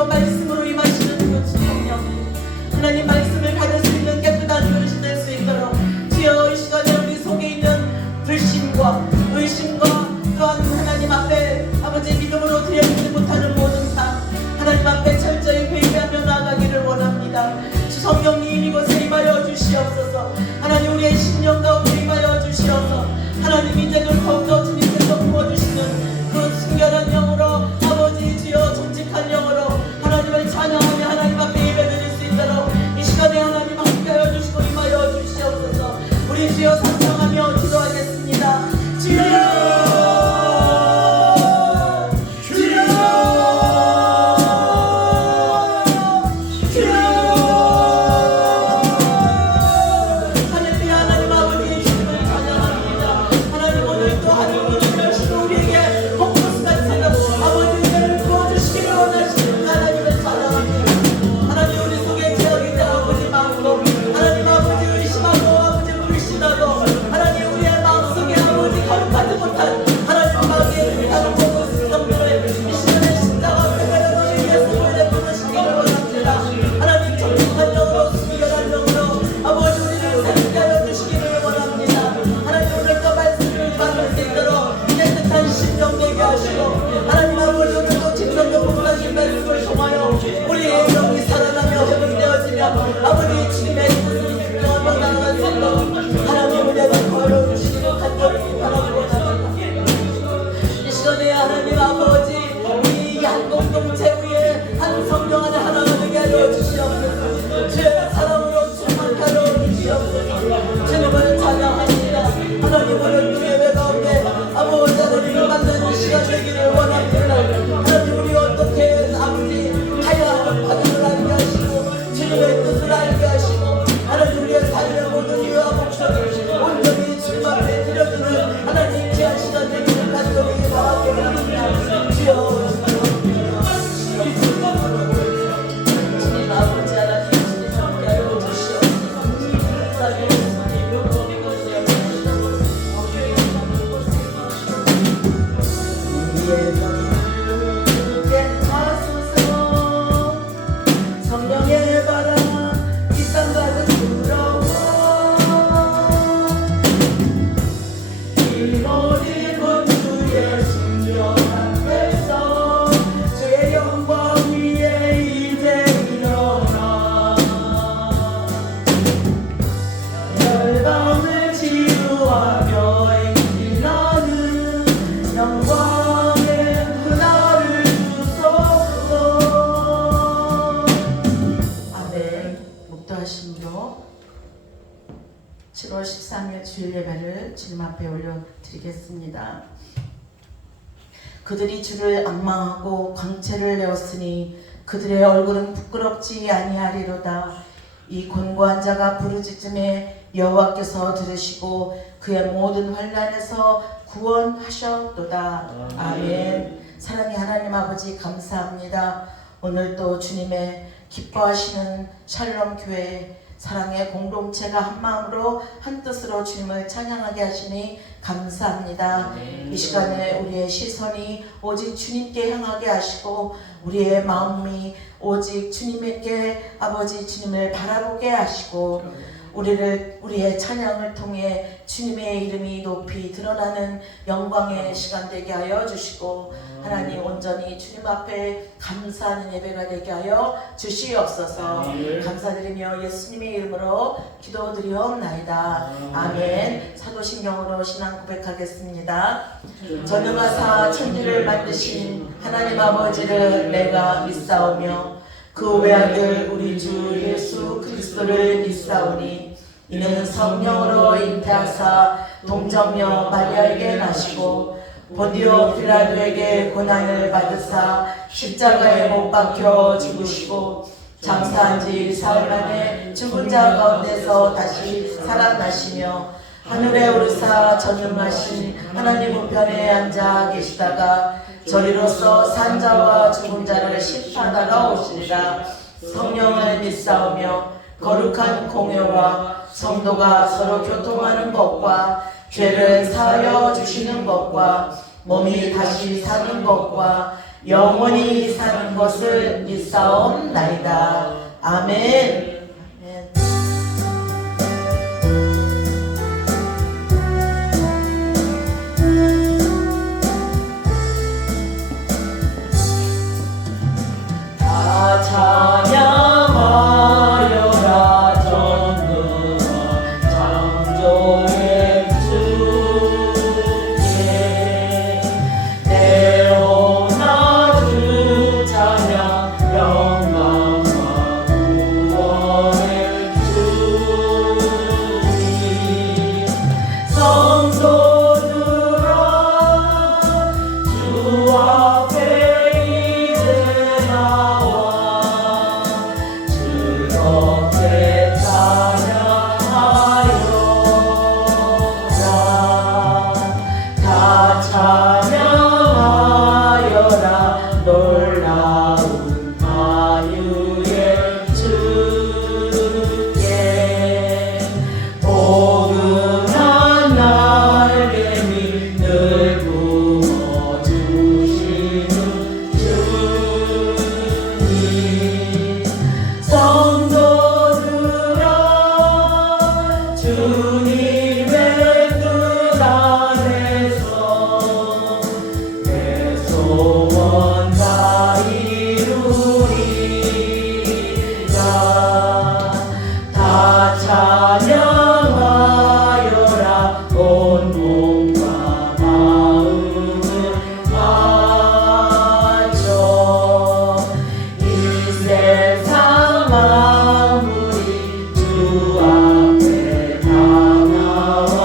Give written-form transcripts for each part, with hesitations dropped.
주여 말씀으로 임하시는 그 성령님, 하나님 말씀을 받을 수 있는 깨끗한 그릇이 될 수 있도록 주여 이 시간에 우리 속에 있는 불신과 의심과 또한 하나님 앞에 아버지 믿음으로 드려지지 못하는 모든 삶 하나님 앞에 철저히 회개하며 나아가기를 원합니다. 주 성령님 이곳에 임하여 주시옵소서. 하나님 우리의 심령 가운데 임하여 주시옵소서. 하나님 이제는 더욱더 주님께서 부어주시는 그 순결한 영으로 아버지 주여 정직한 영으로 하나님을 찬양하며 하나님 앞에 예배드릴 수 있도록 이 시간에 하나님 함께하여 주시고 임하여 주시옵소서. 우리 주여 상상하며 기도하겠습니다. 주여 아버지 주님의 뜻을 너무 나아간 생각 하나님을 내가 걸어주시고 간절히 바라보고 나갑니다. 이 시간에 하나님 아버지 우리 한 공동체 위에 한 성령 안에 하나가 되게 하여 주시옵소서. 주의 사랑으로 충만케 하여 주시옵소서. 주님을 찬양합니다. 하나님 오늘 또 예배 가운데 아버지 하나님을 만나는 시간 되기를 원합니다. 하나님 우리 어떻게 아버지 하나님을 받음을 알게 하시고 주님의 뜻을 알게 하시고 하나님 우리의 삶의 모든 이유와 목적을 온전히 주님 앞에 드려주는 하나님 귀한 시간 되기를 간절히 바라게 합니다. 주여 주님 아버지 하나님 주님 함께하여 주시옵소서. 성령의 바람 이 땅 가득 불어와 이 모든 것 주의 순종 앞에서 주의 영광 위에 이제 일어나 열방을 치유하며 인하는 영광의 그날을 주소서. 묵도하심으로 7월 13일 주일 예배를 주님 앞에 올려드리겠습니다. 그들이 주를 앙망하고 광채를 내었으니 그들의 얼굴은 부끄럽지 아니하리로다. 이 곤고한 자가 부르짖음에 여호와께서 들으시고 그의 모든 환난에서 구원하셨도다. 아멘. 사랑의 하나님 아버지 감사합니다. 오늘도 주님의 기뻐하시는 샬롬 교회 사랑의 공동체가 한 마음으로 한 뜻으로 주님을 찬양하게 하시니 감사합니다. 이 시간에 우리의 시선이 오직 주님께 향하게 하시고 우리의 마음이 오직 주님께 아버지 주님을 바라보게 하시고 우리의 찬양을 통해 주님의 이름이 높이 드러나는 영광의 시간 되게 하여 주시고 하나님 온전히 주님 앞에 감사하는 예배가 되게 하여 주시옵소서. 감사드리며 예수님의 이름으로 기도드리옵나이다. 아멘. 사도신경으로 신앙 고백하겠습니다. 전능하사 천지를 만드신 하나님 아버지를 내가 믿사오며 그 외아들 우리 주 예수 그리스도를 믿사오니 이는 성령으로 잉태하사 동정녀 마리아에게 나시고 본디오 빌라도에게 고난을 받으사 십자가에 못 박혀 죽으시고 장사한 지 사흘 만에 죽은 자 가운데서 다시 살아나시며 하늘에 오르사 전능하신 하나님 우편에 앉아 계시다가 저리로서 산 자와 죽은 자를 심판하러 오시리라. 성령을 믿사오며 거룩한 공회와 성도가 서로 교통하는 것과 죄를 사하여 주시는 것과 몸이 다시 사는 것과 영원히 사는 것을 믿사옵나이다. 아멘. 다 찬양하여라 전능한 창조의 주께 내어나 주 찬양 영광과 구원의 주님 성도들아 주 앞에 즐겁게 찬양하여라 다 찬양하여라 놀라운 자유의 주께 포근한 날개 밑을 부어주시는 주님 성도들아 주님의 뜻 안에서 내 소원 다 이루리라 다 찬양하여라 온 몸과 마음을 바쳐 이 세상 아무리 주 앞에 다 나와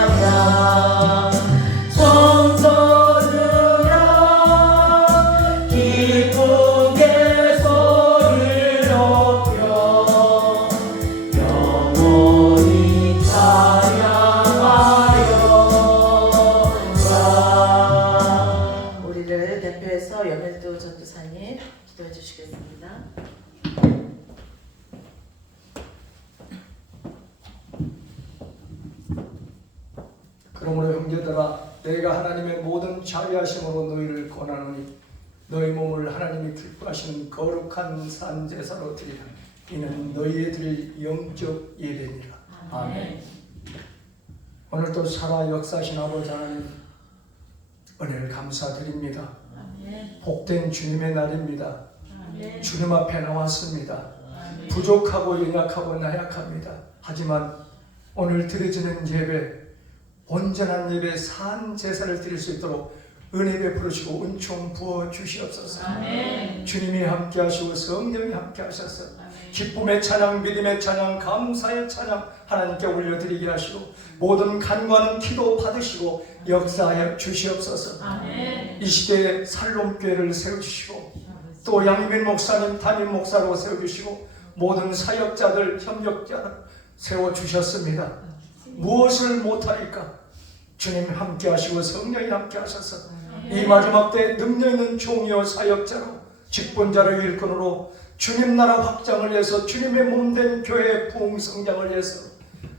찬양 성도들아 기쁘게 소리를 높여 영원히 찬양하여라. 우리를 대표해서 염일도 전도사님 기도해 주시겠습니다. 그러므로 형제들아 내가 하나님의 모든 자비하심으로 너희를 권하노니 너희 몸을 하나님이 기뻐하시는 거룩한 산제사로 드리라. 이는 너희의 드릴 영적 예배니라. 아멘. 오늘도 살아 역사하신 아버지 하나님 은혜를 감사드립니다. 복된 주님의 날입니다. 주님 앞에 나왔습니다. 부족하고 연약하고 나약합니다. 하지만 오늘 드려지는 예배 온전한 예배 산 제사를 드릴 수 있도록 은혜 베풀으시고 은총 부어 주시옵소서. 아멘. 주님이 함께 하시고 성령이 함께 하셔서 기쁨의 찬양, 믿음의 찬양, 감사의 찬양 하나님께 올려드리게 하시고 모든 간구하는 기도 받으시고 역사하여 주시옵소서. 아멘. 이 시대에 살롬교회를 세워주시고 또 양민 목사님 담임 목사로 세워주시고 모든 사역자들 협력자를 세워주셨습니다. 무엇을 못하리까? 주님 함께 하시고 성령이 함께 하셔서 이 마지막 때 능력 있는 종이요 사역자로 직분자로 일꾼으로 주님 나라 확장을 위해서 주님의 몸된 교회의 부흥성장을 위해서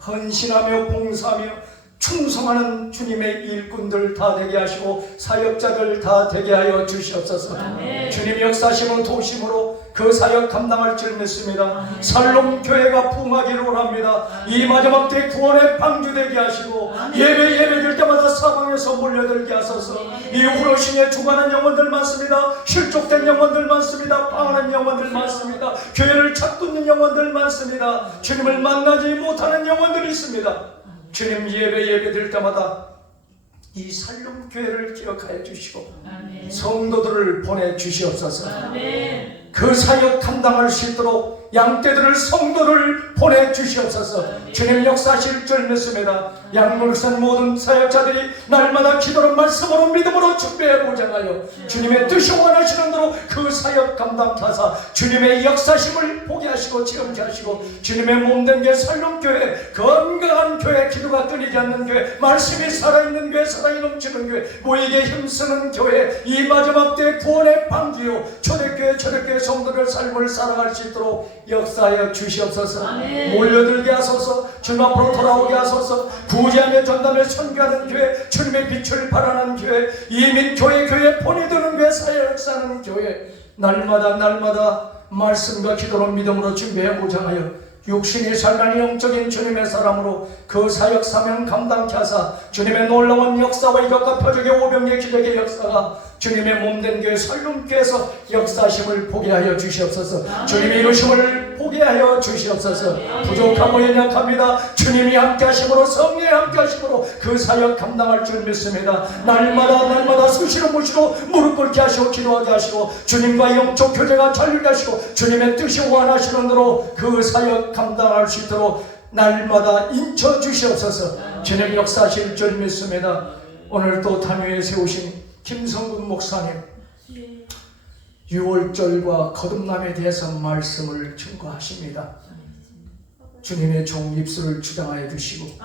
헌신하며 봉사하며 충성하는 주님의 일꾼들 다 되게 하시고 사역자들 다 되게 하여 주시옵소서. 아멘. 주님이 역사하심으로 도심으로 그 사역 감당할 줄 믿습니다. 살롬 교회가 부흥하기를 원합니다. 이 마지막 때 구원의 방주 되게 하시고 예배드릴 때마다 사방에서 몰려들게 하소서. 이 후로신에 주관한 영혼들 많습니다. 실족된 영혼들 많습니다. 방황한 영혼들 많습니다. 교회를 찾고 있는 영혼들 많습니다. 주님을 만나지 못하는 영혼들이 있습니다. 주님 예배드릴 때마다 이 살롬 교회를 기억하여 주시고 아멘. 성도들을 보내주시옵소서. 아멘. 그 사역 감당할 수 있도록 양떼들을 성도를 보내주시옵소서. 아멘. 주님 역사하실 줄 믿습니다. 양물산 모든 사역자들이 날마다 기도로 말씀으로 믿음으로 준비해 보장하여 주님의 뜻이 원하시는 대로 그 사역 사역 감당케 하사 주님의 역사심을 보게 하시고 체험케 하시고 주님의 몸된 교회 살림교회 건강한 교회 기도가 끊이지 않는 교회 말씀이 살아있는 교회 사랑이 넘치는 교회 모이게 힘쓰는 교회 이 마지막 때 구원의 방주요 초대교회 성도들 삶을 살아갈 수 있도록 역사하여 주시옵소서. 아멘. 몰려들게 하소서. 주님 앞으로 돌아오게 하소서. 구제하며 전담에 선교하는 교회 주님의 빛을 발하는 교회 이민 교회 본이 드는 교회 사역 역사하는 교회 날마다 말씀과 기도로 믿음으로 준비해 무장하여 육신이 살만이 영적인 주님의 사람으로 그 사역 사명 감당케 하사 주님의 놀라운 역사와 이것과 표적의 오병의 기적의 역사가 주님의 몸된 교회 살림교회에서 역사심을 보게 하여 주시옵소서. 주님의 이루심을 보게 하여 주시옵소서. 부족하고 연약합니다. 주님이 함께 하심으로 성령이 함께 하심으로 그 사역 감당할 줄 믿습니다. 날마다 수시로 모시고 무릎 꿇게 하시고 기도하게 하시고 주님과 영적 교제가 잘 하시고 주님의 뜻이 원하시는 대로 그 사역 감당할 수 있도록 날마다 인쳐 주시옵소서. 주님 역사하실 줄 믿습니다. 오늘 또 단위에 세우신 김성근 목사님 6월절과 거듭남에 대해서 말씀을 증거하십니다. 주님의 종 입술을 주장하여 주시고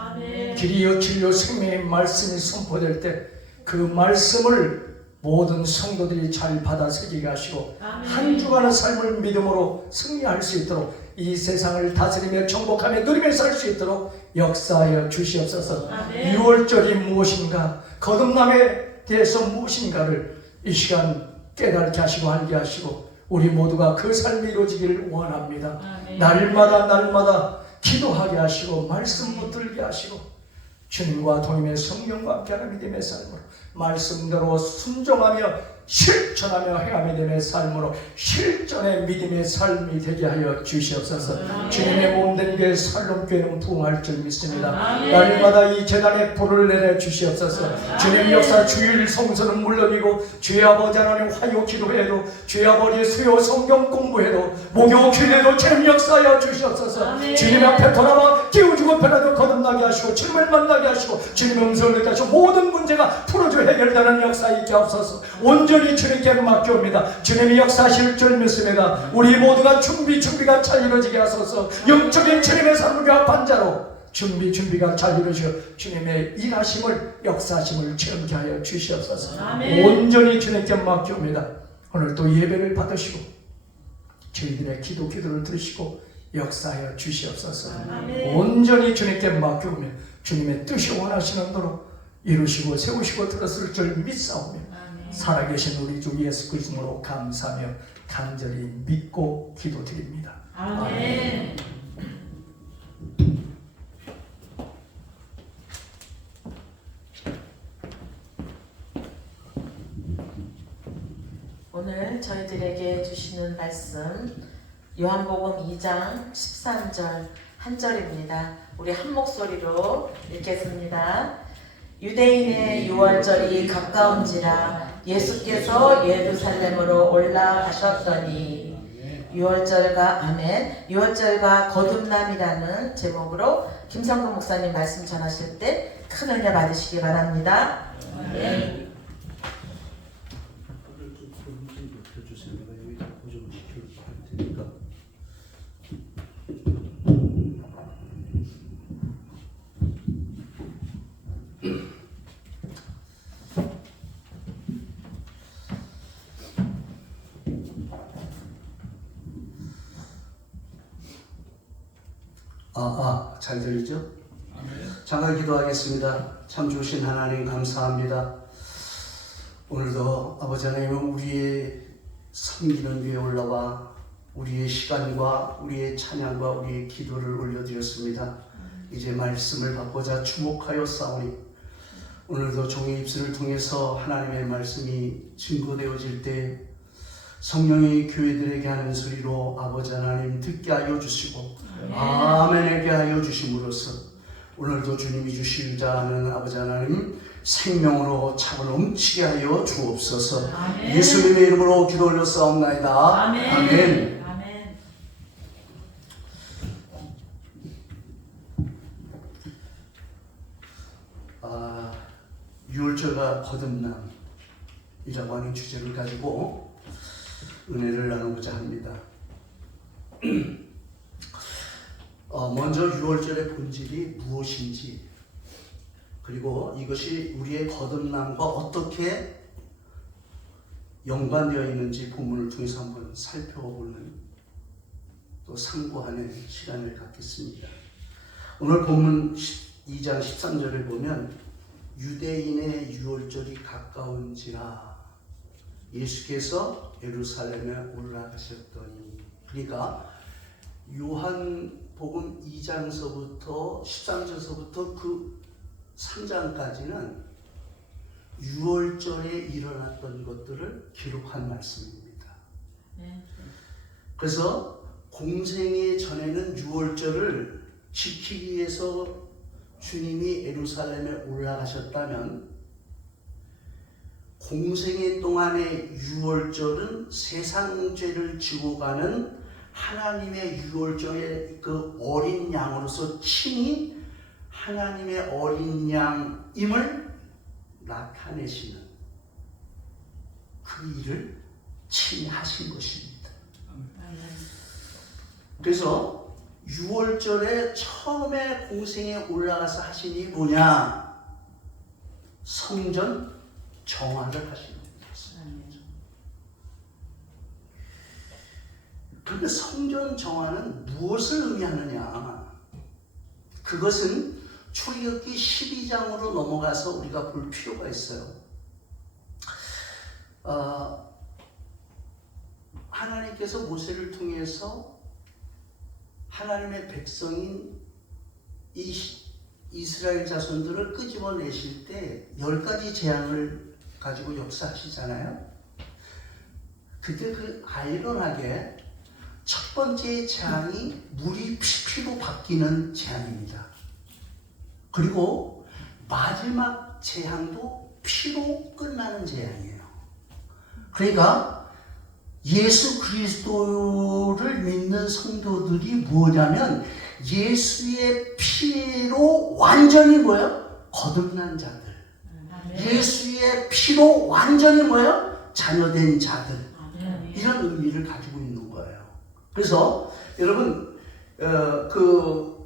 길이요 진리요 생명의 말씀이 선포될 때 그 말씀을 모든 성도들이 잘 받아들이게 하시고 한 주간의 삶을 믿음으로 승리할 수 있도록 이 세상을 다스리며 정복하며 누리며 살 수 있도록 역사하여 주시옵소서. 6월절이 무엇인가 거듭남에 대해서 무엇인가를 이 시간 깨닫게 하시고 알게 하시고 우리 모두가 그 삶이 이루어지기를 원합니다. 날마다 기도하게 하시고 말씀 붙들게 하시고 주님과 동임의 성령과 함께하는 믿음의 삶으로 말씀대로 순종하며 실천하며 행함이 되는 삶으로 실전의 믿음의 삶이 되게 하여 주시옵소서. 주님의 몸된 교회 살림교회는 부흥할 줄 믿습니다. 날마다 이 재단에 불을 내려 주시옵소서. 주님 역사 주일 성서는 물론이고 주의 아버지 하나님 화요 기도회도 주의 아버지 수요 성경 공부회도 목요 기도회도 주님 역사하여 주시옵소서. 주님 앞에 돌아와 깨우치고 변화도 거듭나게 하시고 주님을 만나게 하시고 주님의 음성을 듣게 하시고 모든 문제가 풀어져 해결되는 역사 있게 하옵소서. 온전히 주님께 맡겨옵니다. 주님이 역사하실 줄 믿습니다. 우리 모두가 준비가 잘 이루어지게 하소서. 영적인 주님의 삶과 반자로 준비가 잘 이루어져 주님의 일하심을 역사하심을 체험케 하여 주시옵소서. 온전히 주님께 맡겨옵니다. 오늘 또 예배를 받으시고 저희들의 기도를 들으시고 역사하여 주시옵소서. 온전히 주님께 맡겨오며 주님의 뜻이 원하시는 대로 이루시고 세우시고 들었을 줄 믿사오며 살아계신 우리 주 예수 그리스도로 감사하며 간절히 믿고 기도드립니다. 아멘. 오늘 저희들에게 주시는 말씀 요한복음 2장 13절 한 절입니다. 우리 한 목소리로 읽겠습니다. 유대인의 유월절이 가까운지라 예수께서 예루살렘으로 올라가셨더니 유월절과 아멘 유월절과 거듭남이라는 제목으로 김성근 목사님 말씀 전하실 때 큰 은혜 받으시기 바랍니다. 아멘. 잘 들리죠? 잠깐 기도하겠습니다. 참 주신 하나님 감사합니다. 오늘도 아버지 하나님 우리의 섬기는 위에 올라와 우리의 시간과 우리의 찬양과 우리의 기도를 올려드렸습니다. 이제 말씀을 받고자 주목하여 싸우니 오늘도 종의 입술을 통해서 하나님의 말씀이 증거되어질 때 성령이 교회들에게 하는 소리로 아버지 하나님 듣게 하여 주시고 아멘에게 하여 주심으로써 오늘도 주님이 주시고자 하는 아버지 하나님 생명으로 차고 넘치게 하여 주옵소서. 예수님의 이름으로 기도 올렸사옵나이다. 아멘. 유월절과 거듭남이라고 하는 주제를 가지고 은혜를 나누고자 합니다. 먼저 6월절의 본질이 무엇인지, 그리고 이것이 우리의 거듭남과 어떻게 연관되어 있는지 본문을 통해서 한번 살펴보는, 또 상고하는 시간을 갖겠습니다. 오늘 본문 2장 13절을 보면 유대인의 유월절이 가까운지라 예수께서 예루살렘에 올라가셨더니, 그러니까 요한복음 2장서부터 13절서부터 그 3장까지는 유월절에 일어났던 것들을 기록한 말씀입니다. 그래서 공생애 전에는 유월절을 지키기 위해서 주님이 예루살렘에 올라가셨다면, 공생애 동안의 유월절은 세상 죄를 지고 가는 하나님의 유월절의 그 어린 양으로서 친히 하나님의 어린 양임을 나타내시는 그 일을 친히 하신 것입니다. 그래서 유월절에 처음에 공생에 올라가서 하신 일이 뭐냐? 성전 정화를 하시는 것입니다. 그런데 성전 정화는 무엇을 의미하느냐? 그것은 출애굽기 12장으로 넘어가서 우리가 볼 필요가 있어요. 하나님께서 모세를 통해서 하나님의 백성인 이스라엘 자손들을 끄집어내실 때 10가지 재앙을 가지고 역사하시잖아요. 그때 그 아이러니하게 첫 번째 재앙이 물이 피피로 바뀌는 재앙입니다. 그리고 마지막 재앙도 피로 끝나는 재앙이에요. 그러니까 예수 그리스도를 믿는 성도들이 뭐냐면 예수의 피로 완전히 뭐예요? 거듭난 자들. 예수의 피로 완전히 뭐예요? 자녀된 자들. 이런 의미를 가지고 있는 거예요. 그래서 여러분 그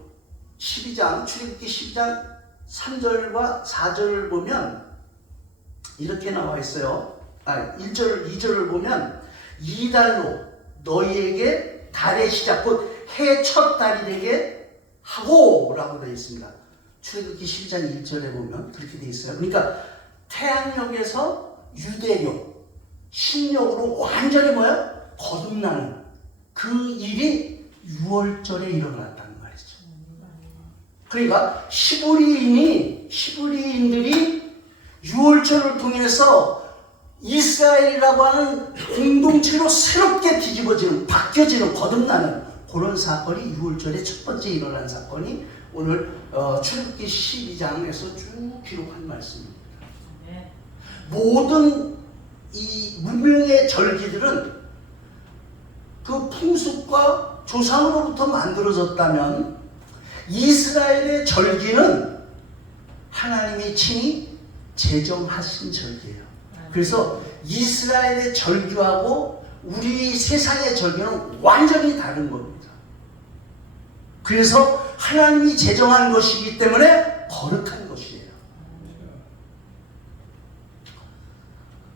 12장 출애굽기 12장 3절과 4절을 보면 이렇게 나와 있어요. 1절 2절을 보면 이달로 너희에게 달의 시작 곧 해 첫 달이 되게 하고 라고 되어 있습니다. 출애굽기 12장 1절에 보면 그렇게 되어 있어요. 그러니까 태양력에서 유대력, 신력으로 완전히 뭐야? 거듭나는 그 일이 6월절에 일어났다는 말이죠. 그러니까 히브리인들이 6월절을 통해서 이스라엘이라고 하는 공동체로 새롭게 뒤집어지는, 바뀌어지는, 거듭나는 그런 사건이 6월절에 첫 번째 일어난 사건이 오늘 출애굽기 12장에서 쭉 기록한 말씀입니다. 모든 이 문명의 절기들은 그 풍습과 조상으로부터 만들어졌다면 이스라엘의 절기는 하나님이 친히 제정하신 절기예요. 그래서 이스라엘의 절기하고 우리 세상의 절기는 완전히 다른 겁니다. 그래서 하나님이 제정한 것이기 때문에 거룩한 것이에요.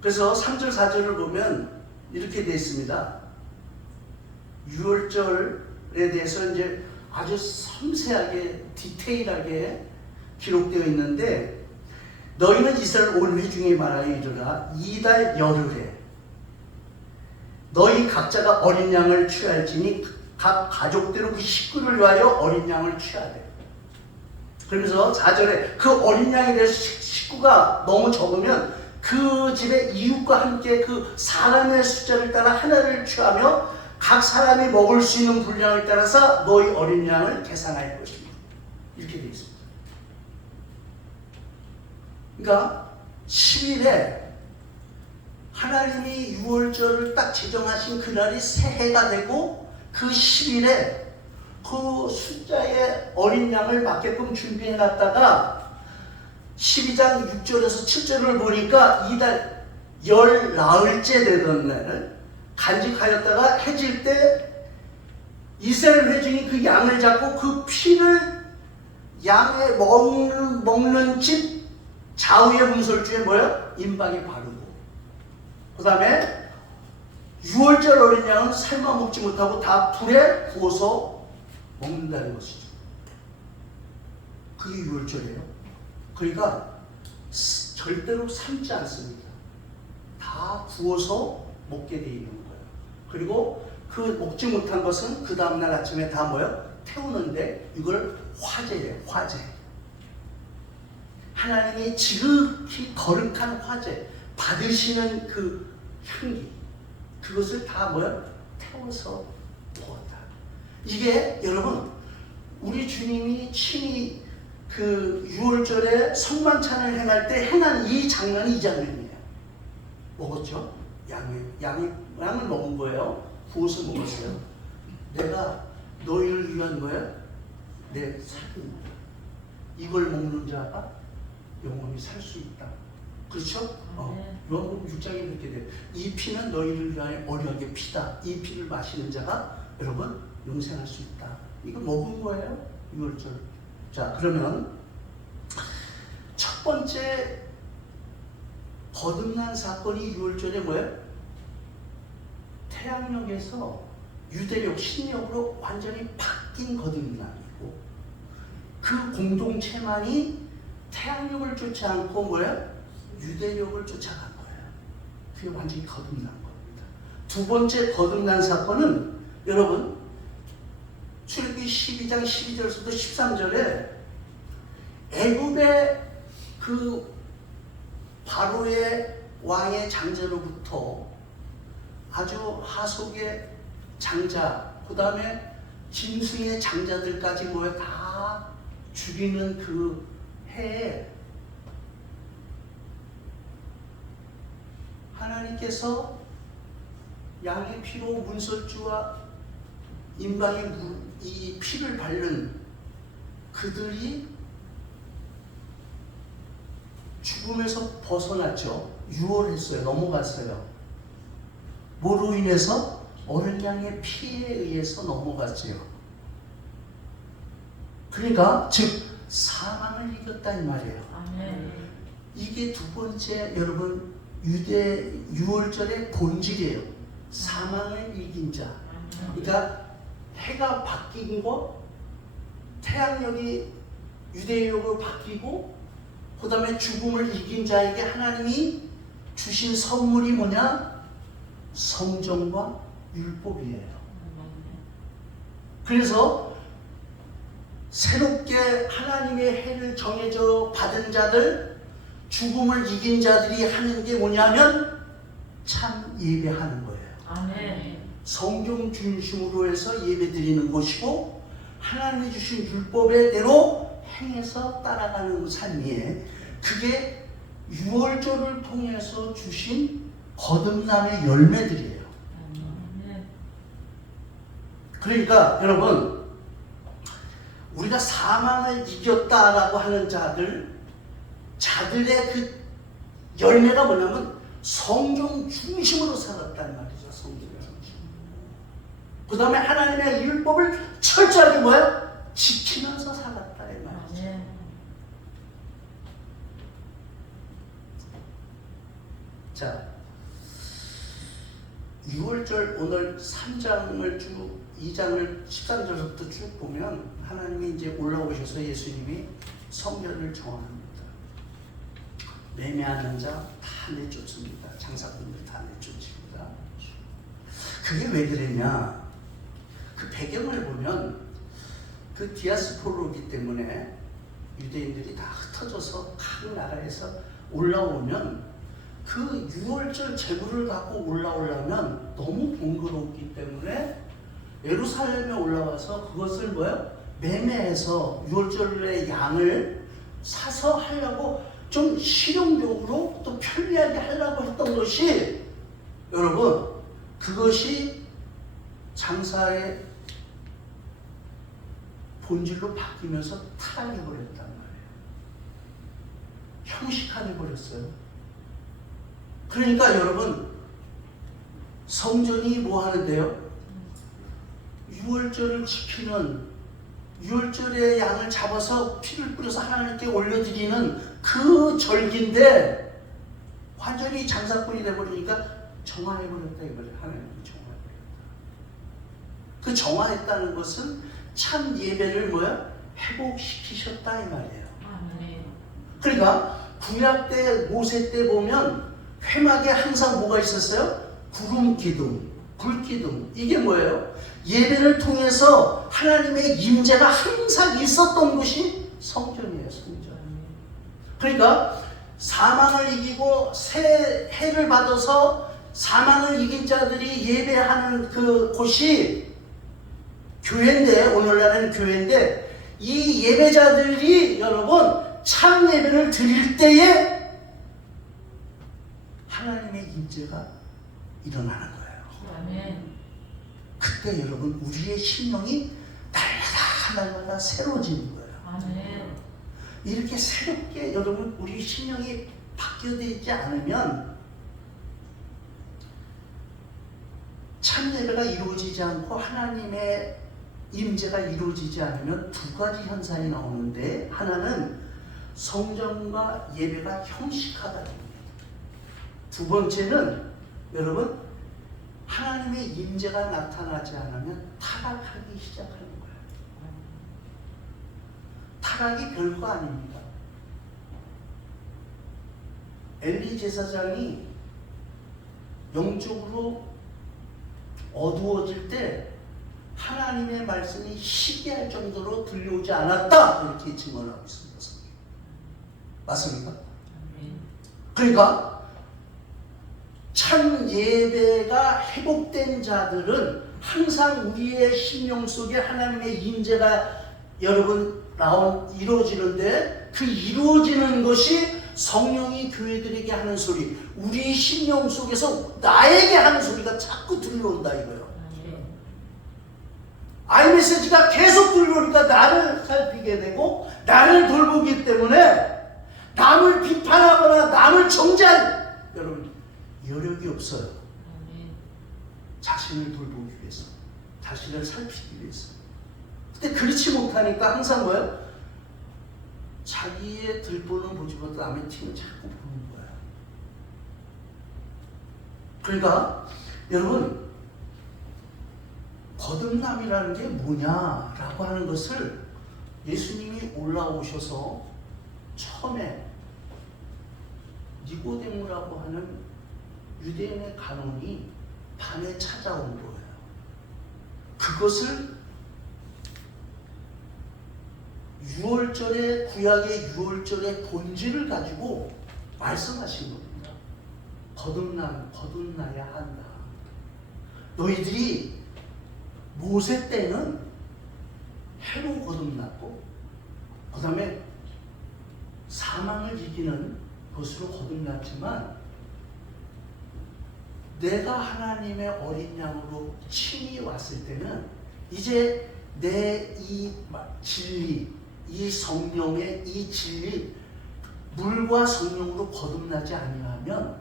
그래서 3절 4절을 보면 이렇게 되어 있습니다. 6월절에 대해서 이제 아주 섬세하게 디테일하게 기록되어 있는데, 너희는 이스라엘 온 회중에 말하여 이르라. 이달 열흘에 너희 각자가 어린 양을 취할지니 각 가족대로 그 식구를 위하여 어린 양을 취하래. 그러면서 4절에 그 어린 양에 대해서 식구가 너무 적으면 그 집의 이웃과 함께 그 사람의 숫자를 따라 하나를 취하며 각 사람이 먹을 수 있는 분량을 따라서 너희 어린 양을 계산할 것입니다. 이렇게 되어 있습니다. 그러니까 10일에 하나님이 6월절을 딱 제정하신 그날이 새해가 되고 그 10일에 그 숫자의 어린 양을 맞게끔 준비해놨다가 12장 6절에서 7절을 보니까 이달 열 나흘째 되던 날 간직하였다가 해질 때 이스라엘 회중이 그 양을 잡고 그 피를 양의 먹는 집 좌우의 문설주에 뭐야? 임방에 바르고, 그 다음에 6월절 어린 양은 삶아 먹지 못하고 다 불에 구워서 먹는다는 것이죠. 그게 6월절이에요. 그러니까 절대로 삶지 않습니다. 다 구워서 먹게 돼 있는 거예요. 그리고 그 먹지 못한 것은 그 다음날 아침에 다 뭐예요? 태우는데 이걸 화제예요. 화제. 하나님이 지극히 거룩한 화제 받으시는 그 향기, 그것을 다 뭐예요? 태워서 먹었다. 이게 여러분 우리 주님이 친히 그 6월절에 성만찬을 행할 때 행한 이 장면이 이 장면이에요. 먹었죠? 양을 먹은 거예요. 구워서 먹었어요. 내가 너희를 위한 거예요? 내 살입니다. 이걸 먹는 자가 영원히 살 수 있다. 그렇죠? 요한복음 6장에 그렇게 돼. 이 피는 너희를 위하여 언약의 피다. 이 피를 마시는 자가 여러분 영생할 수 있다. 이거 먹은 거예요. 6월절. 자, 그러면 첫 번째 거듭난 사건이 6월절에 뭐예요? 태양력에서 유대력, 신력으로 완전히 바뀐 거듭남이고, 그 공동체만이 태양력을 쫓지 않고 뭐예요? 유대력을 쫓아간 거예요. 그게 완전히 거듭난 겁니다. 두 번째 거듭난 사건은 여러분 출애굽기 12장 12절부터 13절에 애굽의 그 바로의 왕의 장자로부터 아주 하속의 장자, 그 다음에 짐승의 장자들까지 모여 다 죽이는 그 해에 하나님께서 양의 피로 문설주와 임방의 이 피를 바른 그들이 죽음에서 벗어났죠. 유월했어요. 넘어갔어요. 뭐로 인해서? 어린 양의 피에 의해서 넘어갔어요. 그러니까 즉 사망을 이겼다 이 말이에요. 아멘. 이게 두 번째 여러분 유대 유월절의 본질이에요. 사망을 이긴 자. 그러니까 해가 바뀐 거, 태양력이 유대력으로 바뀌고, 그 다음에 죽음을 이긴 자에게 하나님이 주신 선물이 뭐냐? 성전과 율법이에요. 그래서 새롭게 하나님의 해를 정해져 받은 자들, 죽음을 이긴 자들이 하는 게 뭐냐면 참 예배하는 거예요. 아멘. 성경 중심으로 해서 예배 드리는 것이고, 하나님이 주신 율법의 대로 행해서 따라가는 삶이에요. 그게 유월절을 통해서 주신 거듭남의 열매들이에요. 그러니까 여러분 우리가 사망을 이겼다라고 하는 자들의 그 열매가 뭐냐면 성경 중심으로 살았단 말이죠. 성경 중심. 그 다음에 하나님의 율법을 철저하게 뭐야? 지키면서 살았다 이 말이죠. 자, 6월절 오늘 3장을 쭉 2장을 13절부터 쭉 보면 하나님이 이제 올라오셔서 예수님이 성전을 정합니다. 매매하는 자 다 내쫓습니다. 장사꾼들 다 내쫓습니다. 그게 왜 그랬냐? 그 배경을 보면 그 디아스포로기 때문에 유대인들이 다 흩어져서 각 나라에서 올라오면 그 6월절 제물을 갖고 올라오려면 너무 번거롭기 때문에 예루살렘에 올라와서 그것을 뭐야? 매매해서 6월절의 양을 사서 하려고 좀 실용적으로 또 편리하게 하려고 했던 것이 여러분 그것이 장사의 본질로 바뀌면서 타락해버렸단 말이에요. 형식화돼버렸어요. 그러니까 여러분 성전이 뭐 하는데요? 유월절을 지키는, 유월절의 양을 잡아서 피를 뿌려서 하나님께 올려드리는 그 절기인데 완전히 장사꾼이 돼버리니까 정화해버렸다 이거예요. 하나님이 정화해버렸다. 그 정화했다는 것은 참 예배를 뭐야? 회복시키셨다 이 말이에요. 그러니까 구약 때 모세 때 보면 회막에 항상 뭐가 있었어요? 구름 기둥, 불 기둥. 이게 뭐예요? 예배를 통해서 하나님의 임재가 항상 있었던 곳이 성전이에요. 성전. 그러니까 사망을 이기고 새 해를 받아서 사망을 이긴 자들이 예배하는 그 곳이 교회인데, 오늘날은 교회인데, 이 예배자들이 여러분 참 예배를 드릴 때에 하나님의 임재가 일어나는 거예요. 아멘. 그때 여러분 우리의 심령이 날마다 새로워지는 거예요. 아멘. 이렇게 새롭게 여러분 우리 심령이 바뀌어지지 않으면 참 예배가 이루어지지 않고 하나님의 임재가 이루어지지 않으면 두 가지 현상이 나오는데, 하나는 성전과 예배가 형식하다는 거예요. 두 번째는 여러분 하나님의 임재가 나타나지 않으면 타락하기 시작하는 거예요. 타락이 별거 아닙니다. 엘리 제사장이 영적으로 어두워질 때 하나님의 말씀이 시기할 정도로 들려오지 않았다, 이렇게 증언하고 있습니다. 맞습니까? 그러니까 참 예배가 회복된 자들은 항상 우리의 심령 속에 하나님의 임재가 여러분 이루어지는데, 그 이루어지는 것이 성령이 교회들에게 하는 소리, 우리 심령 속에서 나에게 하는 소리가 자꾸 들려온다 이거예요. 아이메시지가 계속 들려오니까 나를 살피게 되고 나를 돌보기 때문에 남을 비판하거나 남을 정죄할 여러분 여력이 없어요. 자신을 돌보기 위해서, 자신을 살피기 위해서. 근데 그렇지 못하니까 항상 뭐예요? 자기의 들보는 보지보다 남의 티는 자꾸 보는 거예요. 그러니까 여러분 거듭남이라는 게 뭐냐라고 하는 것을 예수님이 올라오셔서 처음에 니고데모라고 하는 유대인의 간원이 밤에 찾아온 거예요. 그것을 유월절의 구약의 유월절의 본질을 가지고 말씀하신 겁니다. 거듭나야 한다. 너희들이 모세 때는 해로 거듭났고 그 다음에 사망을 이기는 것으로 거듭났지만, 내가 하나님의 어린 양으로 친히 왔을 때는 이제 내 이 진리, 이 성령의 이 진리, 물과 성령으로 거듭나지 아니하면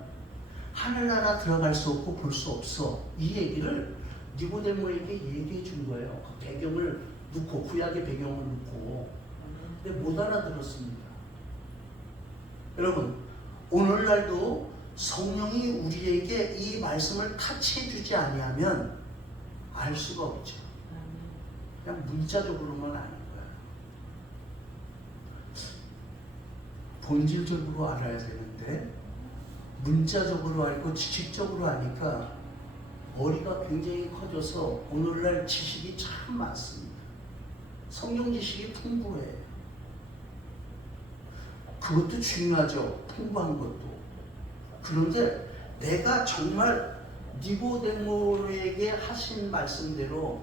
하늘나라 들어갈 수 없고 볼 수 없어. 이 얘기를 니고데모에게 얘기해 준 거예요. 그 배경을 놓고, 구약의 배경을 놓고. 근데 못 알아들었습니다. 여러분, 오늘날도 성령이 우리에게 이 말씀을 타치해 주지 아니하면 알 수가 없죠. 그냥 문자적으로만 아는 거예요. 본질적으로 알아야 되는데 문자적으로 알고 지식적으로 아니까 머리가 굉장히 커져서 오늘날 지식이 참 많습니다. 성경 지식이 풍부해요. 그것도 중요하죠. 풍부한 것도. 그런데 내가 정말 니고데모에게 하신 말씀대로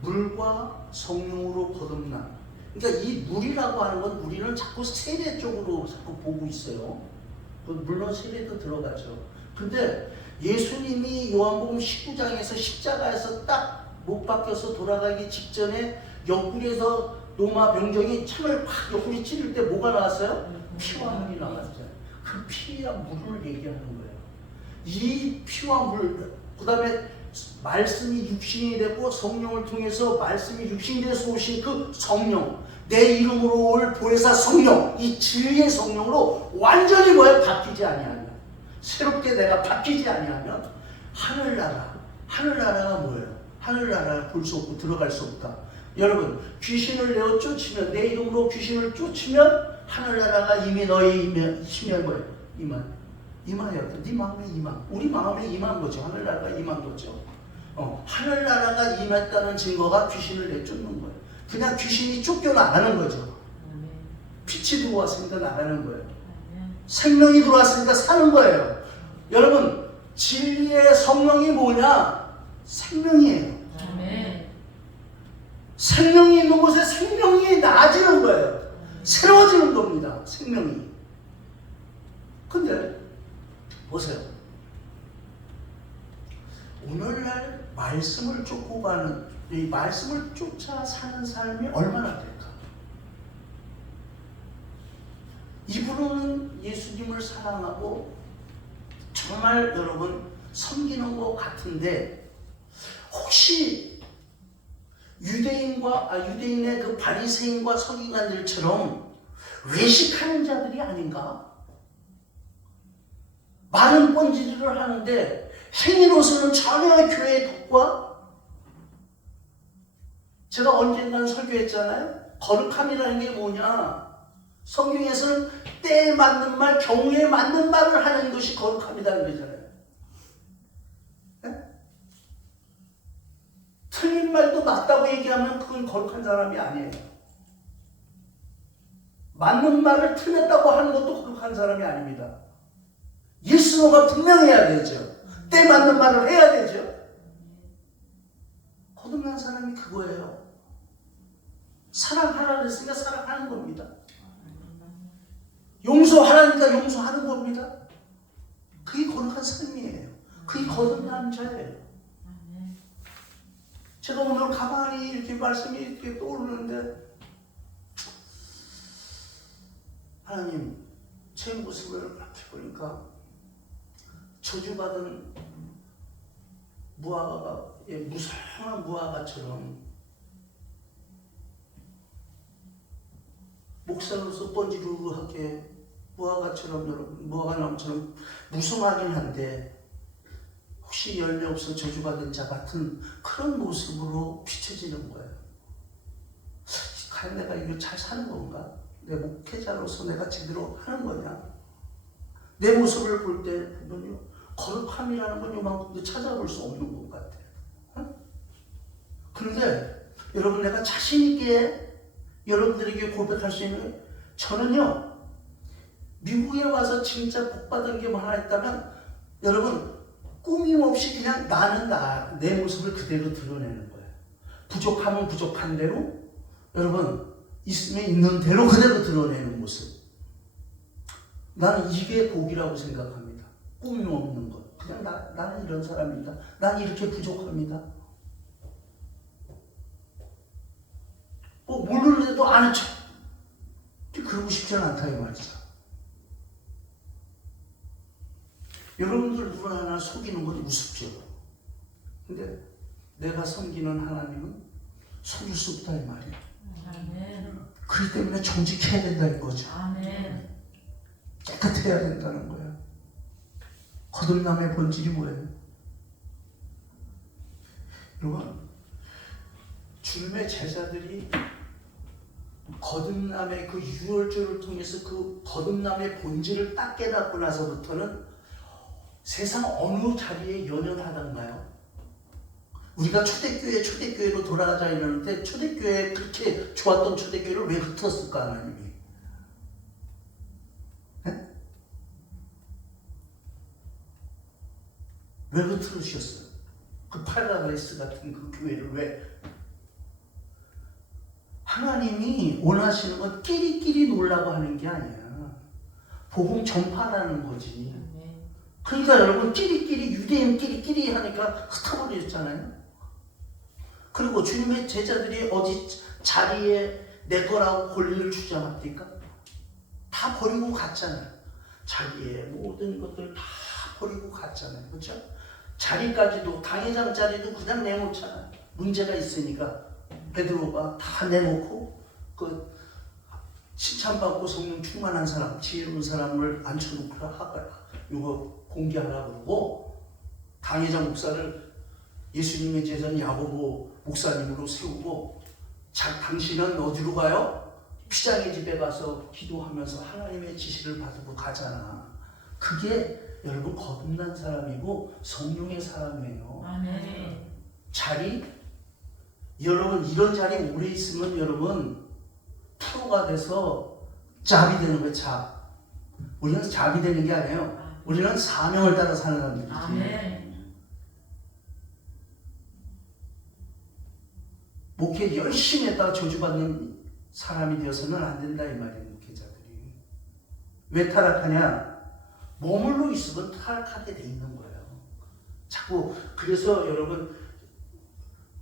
물과 성령으로 거듭나. 그러니까 이 물이라고 하는 건 우리는 자꾸 세례 쪽으로 자꾸 보고 있어요. 물론 세례도 들어가죠. 근데 예수님이 요한복음 19장에서 십자가에서 딱 못 박혀서 돌아가기 직전에 옆구리에서 노마 병정이 침을 팍 옆구리 찌를 때 뭐가 나왔어요? 피와 물이 나왔잖아요. 그 피와 물을 얘기하는 거예요. 이 피와 물, 그 다음에 말씀이 육신이 되고 성령을 통해서 말씀이 육신이 돼서 오신 그 성령, 내 이름으로 올 보혜사 성령, 이 진리의 성령으로 완전히 뭐야? 바뀌지 아니하면, 새롭게 내가 바뀌지 아니하면 하늘나라가 뭐예요? 하늘나라를 볼 수 없고 들어갈 수 없다. 여러분, 귀신을 내어 쫓으면, 내 이름으로 귀신을 쫓으면 하늘나라가 이미 너희 임한 거예요. 임하여. 네 마음에 임한. 우리 마음에 임한 거죠. 하늘나라가 임한 거죠. 하늘나라가 임했다는 증거가 귀신을 내쫓는 거예요. 그냥 귀신이 쫓겨나가는 거죠. 빛이 들어왔으니까 나가는 거예요. 생명이 들어왔으니까 사는 거예요. 여러분, 진리의 성령이 뭐냐? 생명이에요. 생명이 있는 곳에 생명이 나아지는 거예요. 새로워지는 겁니다. 생명이. 근데 보세요. 오늘날 말씀을 쫓고 가는, 이 말씀을 쫓아 사는 삶이 얼마나 될까? 입으로는 예수님을 사랑하고 정말 여러분 섬기는 것 같은데, 혹시 유대인의 그 바리새인과 서기관들처럼 외식하는 자들이 아닌가? 많은 번지를 하는데 행위로서는 전혀 교회의 덕과, 제가 언젠간 설교했잖아요. 거룩함이라는 게 뭐냐? 성경에서는 때에 맞는 말, 경우에 맞는 말을 하는 것이 거룩함이라는 거잖아요. 네? 틀린 말도 맞다고 얘기하면 그건 거룩한 사람이 아니에요. 맞는 말을 틀렸다고 하는 것도 거룩한 사람이 아닙니다. 예스노가 분명해야 되죠. 때 맞는 말을 해야 되죠. 거듭난 사람이 그거예요. 사랑하라 그랬으니까 사랑하는 겁니다. 용서하라니까 용서하는 겁니다. 그게 거룩한 삶이에요. 그게 거듭난 자예요. 제가 오늘 가만히 이렇게 말씀이 이렇게 떠오르는데, 하나님, 제 모습을 이렇게 보니까 저주받은 무화과가, 무성한 무화과처럼, 목사로서 번지르르하게 무화과처럼, 무화과나무처럼 무성하긴 한데, 혹시 열매 없어 저주받은 자 같은 그런 모습으로 비춰지는 거예요. 과연 내가 이거 잘 사는 건가? 내 목회자로서 내가 제대로 하는 거냐? 내 모습을 볼 때 보면요, 거룩함이라는 건 요만큼도 찾아볼 수 없는 것 같아요. 그런데 여러분, 내가 자신 있게 여러분들에게 고백할 수 있는, 저는요, 미국에 와서 진짜 복받은 게 뭐 하나 있다면, 여러분, 꾸밈없이 그냥 나는 내 모습을 그대로 드러내는 거예요. 부족하면 부족한 대로, 여러분, 있으면 있는 대로 그대로 드러내는 모습. 나는 이게 복이라고 생각합니다. 꾸밈 없는 것. 그냥 나는 이런 사람입니다. 난 이렇게 부족합니다. 모르는데도 아는 척. 그러고 싶지 않다 이 말이죠. 여러분들 누구 하나 속이는 것도 우습죠. 근데 내가 섬기는 하나님은 속일 수 없다 이 말이에요. 아멘. 그렇기 때문에 정직해야 된다 이거죠. 아멘. 깨끗해야 된다는 거예요. 거듭남의 본질이 뭐예요? 여러분, 주님의 제자들이 거듭남의 그 유월절을 통해서 그 거듭남의 본질을 딱 깨닫고 나서부터는 세상 어느 자리에 연연하던가요? 우리가 초대교회로 돌아가자 이러는데, 초대교회에 그렇게 좋았던 초대교회를 왜 흩었을까 하나님이? 네? 왜 흩으셨어요? 그 파라다이스 같은 그 교회를 왜? 하나님이 원하시는 건 끼리끼리 놀라고 하는 게 아니야. 복음 전파라는 거지. 그러니까 여러분, 끼리끼리, 유대인끼리 하니까 흩어버렸잖아요. 그리고 주님의 제자들이 어디 자리에 내 거라고 권리를 주장합니까? 다 버리고 갔잖아요. 자기의 모든 것들 다 버리고 갔잖아요. 그렇죠? 자리까지도 당회장 자리도 그냥 내놓잖아. 문제가 있으니까 베드로가 다 내놓고 그 칭찬받고 성령 충만한 사람, 지혜로운 사람을 앉혀놓고 이거 공개하라고 그러고 당회장 목사를 예수님의 제자는 야고보 목사님으로 세우고 당신은 어디로 가요? 피장의 집에 가서 기도하면서 하나님의 지시를 받고 가잖아. 그게 여러분 거듭난 사람이고 성령의 사람이에요. 아멘. 자리, 여러분 이런 자리에 오래 있으면 여러분 프로가 돼서 잡이 되는 거예요. 잡. 우리는 잡이 되는 게 아니에요. 우리는 사명을 따라 사는 사람들이지. 아멘. 목회 열심히 했다가 저주받는 사람이 되어서는 안 된다 이 말이에요. 목회자들이. 왜 타락하냐? 머물러 있으면 타락하게 돼 있는 거예요. 자꾸 그래서 여러분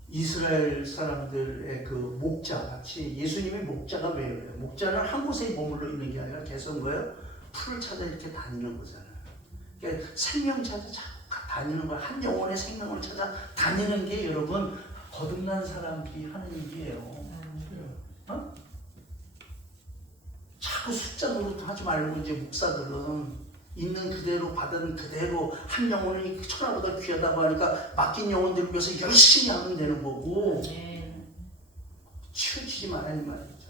이스라엘 사람들의 그 목자 같이 예수님의 목자가 왜요? 목자는 한 곳에 머물러 있는 게 아니라 계속 뭐예요? 풀을 찾아 이렇게 다니는 거잖아요. 그러니까 생명 찾아 자꾸 다니는 거예요. 한 영혼의 생명을 찾아 다니는 게 여러분 거듭난 사람들이 하는 일이에요. 어? 자꾸 숫자 노릇하지 말고 이제 목사들은 있는 그대로 받은 그대로 한 영혼이 천하보다 귀하다고 하니까 맡긴 영혼들을 위해서 열심히 하면 되는 거고 치우치지 말아야 말이죠.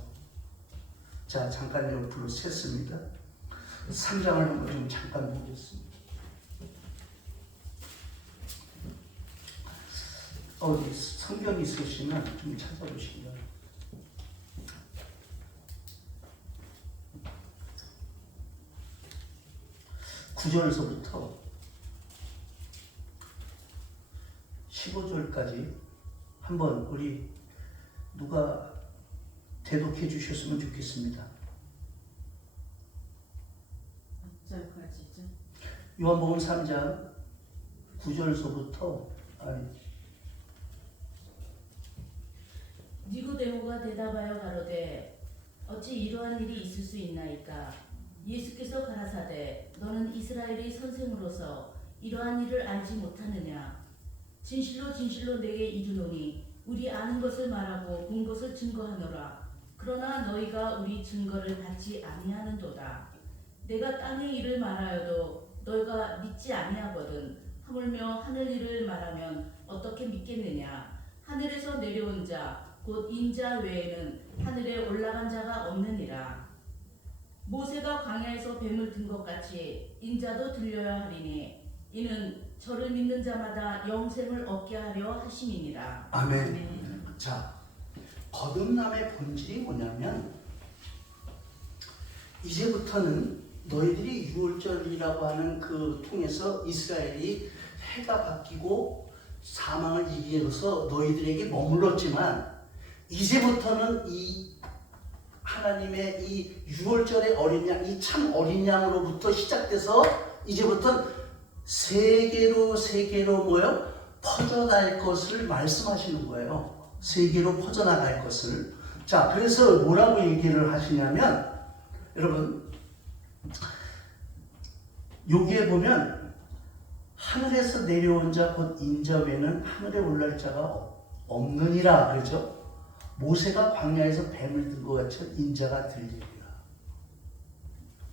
자, 잠깐 옆으로 셌습니다. 3장을 한번 좀 잠깐 보겠습니다. 어디 성경 있으시면 좀 찾아보시면 9절에서부터 15절까지 한번 우리 누가 대독해 주셨으면 좋겠습니다. 어쩔까지죠? 요한복음 3장 9절에서부터 니고데모가 대답하여 가로되 어찌 이러한 일이 있을 수 있나이까? 예수께서 가라사대 너는 이스라엘의 선생으로서 이러한 일을 알지 못하느냐? 진실로 진실로 내게 이르노니 우리 아는 것을 말하고 본 것을 증거하노라. 그러나 너희가 우리 증거를 받지 아니하는도다. 내가 땅의 일을 말하여도 너희가 믿지 아니하거든. 하물며 하늘 일을 말하면 어떻게 믿겠느냐? 하늘에서 내려온 자 곧 인자 외에는 하늘에 올라간 자가 없느니라. 모세가 광야에서 뱀을 든 것 같이 인자도 들려야 하리니 이는 저를 믿는 자마다 영생을 얻게 하려 하심이니라. 아멘. 자, 거듭남의 본질이 뭐냐면 이제부터는 너희들이 유월절이라고 하는 그 통해서 이스라엘이 해가 바뀌고 사망을 이기고서 너희들에게 머물렀지만 이제부터는 이 하나님의 이 유월절의 어린 양, 이 참 어린 양으로부터 시작돼서 이제부터는 세계로 뭐요? 퍼져날 것을 말씀하시는 거예요. 세계로 퍼져나갈 것을. 자, 그래서 뭐라고 얘기를 하시냐면 여러분 여기에 보면 하늘에서 내려온 자 곧 인자 외에는 하늘에 올라갈 자가 없느니라 그러죠. 모세가 광야에서 뱀을 든 것 같이 인자가 들리리라.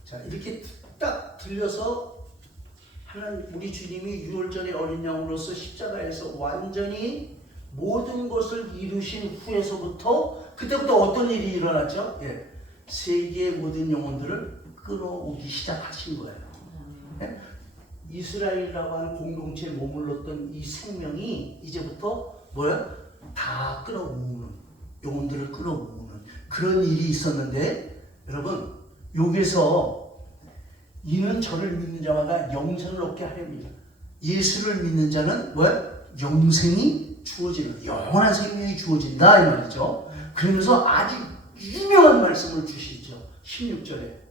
자, 이렇게 딱 들려서 하나님 우리 주님이 유월절의 어린 양으로서 십자가에서 완전히 모든 것을 이루신 후에서부터 그때부터 어떤 일이 일어났죠? 예, 세계의 모든 영혼들을 끌어오기 시작하신 거예요. 예? 이스라엘이라고 하는 공동체에 머물렀던 이 생명이 이제부터 뭐야? 다 끌어오는 영혼들을 끌어오는 그런 일이 있었는데 여러분 여기서 이는 저를 믿는 자마다 영생을 얻게 하렵니다. 예수를 믿는 자는 뭐야? 영생이 주어지는 영원한 생명이 주어진다 이 말이죠. 그러면서 아주 유명한 말씀을 주시죠. 16절에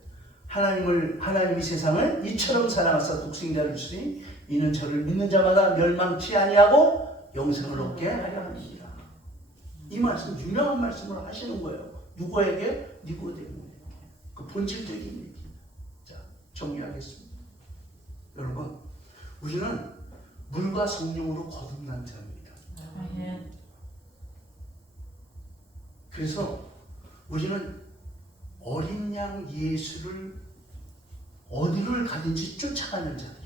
하나님이 세상을 이처럼 사랑하사 독생자를 주시니 이는 저를 믿는 자마다 멸망치 아니하고 영생을 얻게 하려 합니다. 이 말씀 유명한 말씀을 하시는 거예요. 누구에게? 니고데모에게. 그 본질적인 얘기. 자, 정리하겠습니다. 여러분, 우리는 물과 성령으로 거듭난 자입니다. 아멘. 그래서 우리는 어린 양 예수를 어디를 가든지 쫓아가는 자들입니다.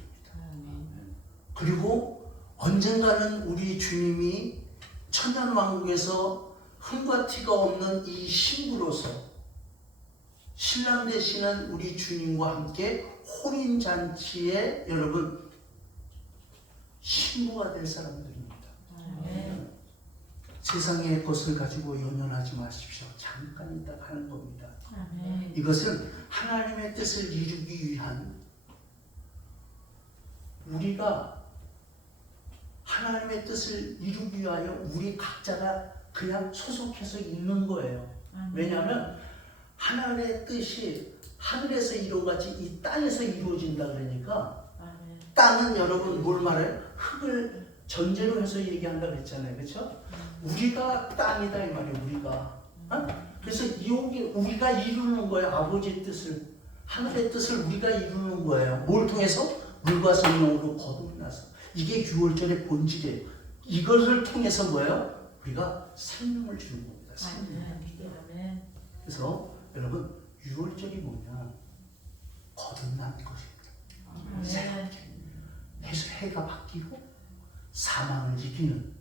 그리고 언젠가는 우리 주님이 천년왕국에서 흠과 티가 없는 이 신부로서 신랑 되시는 우리 주님과 함께 혼인잔치에 여러분 신부가 될 사람들입니다. 아멘. 세상의 것을 가지고 연연하지 마십시오. 잠깐 있다 가는 겁니다. 아멘. 이것은 하나님의 뜻을 이루기 위한 우리가 하나님의 뜻을 이루기 위하여 우리 각자가 그냥 소속해서 있는 거예요. 왜냐하면 하나님의 뜻이 하늘에서 이루어가지 이 땅에서 이루어진다 그러니까 아멘. 땅은 여러분 뭘 말해요? 흙을 전제로 해서 얘기한다 그랬잖아요. 그렇죠? 우리가 땅이다 이 말이에요. 우리가. 그래서 여기 우리가 이루는 거예요. 아버지의 뜻을. 하늘의 뜻을 우리가 이루는 거예요. 뭘 통해서? 물과 성령으로 거듭나서. 이게 6월절의 본질이에요. 이것을 통해서 뭐예요? 우리가 생명을 주는 겁니다. 생명. 아멘. 그래서 여러분 6월절이 뭐냐? 거듭난 것입니다. 아멘. 해가 바뀌고 사망을 이기는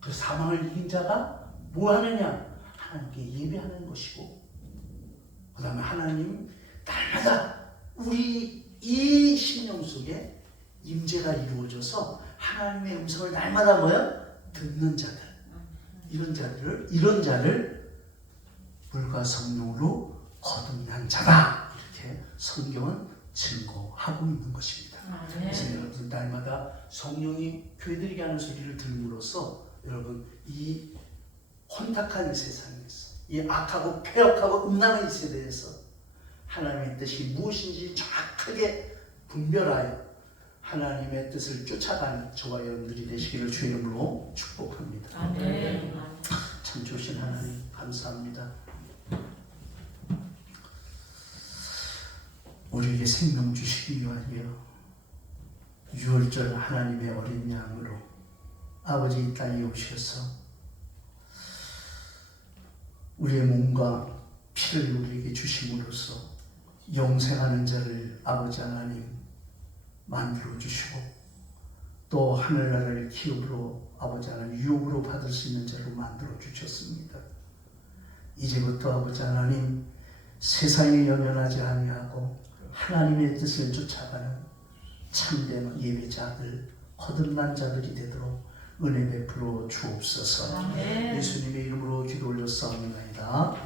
그 사망을 이긴 자가 뭐 하느냐? 하나님께 예배하는 것이고 그 다음에 하나님 날마다 우리 이 심령 속에 임재가 이루어져서 하나님의 음성을 날마다 뭐야? 듣는 자들 이런 자를 물과 성령으로 거듭난 자다 이렇게 성경은 증거하고 있는 것입니다. 그래서 여러분 날마다 성령이 교회들에게 하는 소리를 들음으로써 여러분 이 혼탁한 이 세상에서 이 악하고 폐역하고 음란한 이 세대에서 하나님의 뜻이 무엇인지 정확하게 분별하여 하나님의 뜻을 쫓아가는 저와 여러분들이 되시기를 주의 이름으로 축복합니다. 아멘. 참 좋으신 하나님 감사합니다. 우리에게 생명 주시기 위하여 6월절 하나님의 어린 양으로 아버지 이 땅에 오셔서 우리의 몸과 피를 우리에게 주심으로써 영생하는 자를 아버지 하나님 만들어 주시고 또 하늘나라를 기업으로 아버지 하나님 유업으로 받을 수 있는 자로 만들어 주셨습니다. 이제부터 아버지 하나님 세상에 연연하지 아니하고 하나님의 뜻을 쫓아가는 참된 예배자들 거듭난 자들이 되도록 은혜 베풀어 주옵소서. 아멘. 예수님의 이름으로 기도 올렸사옵나이다.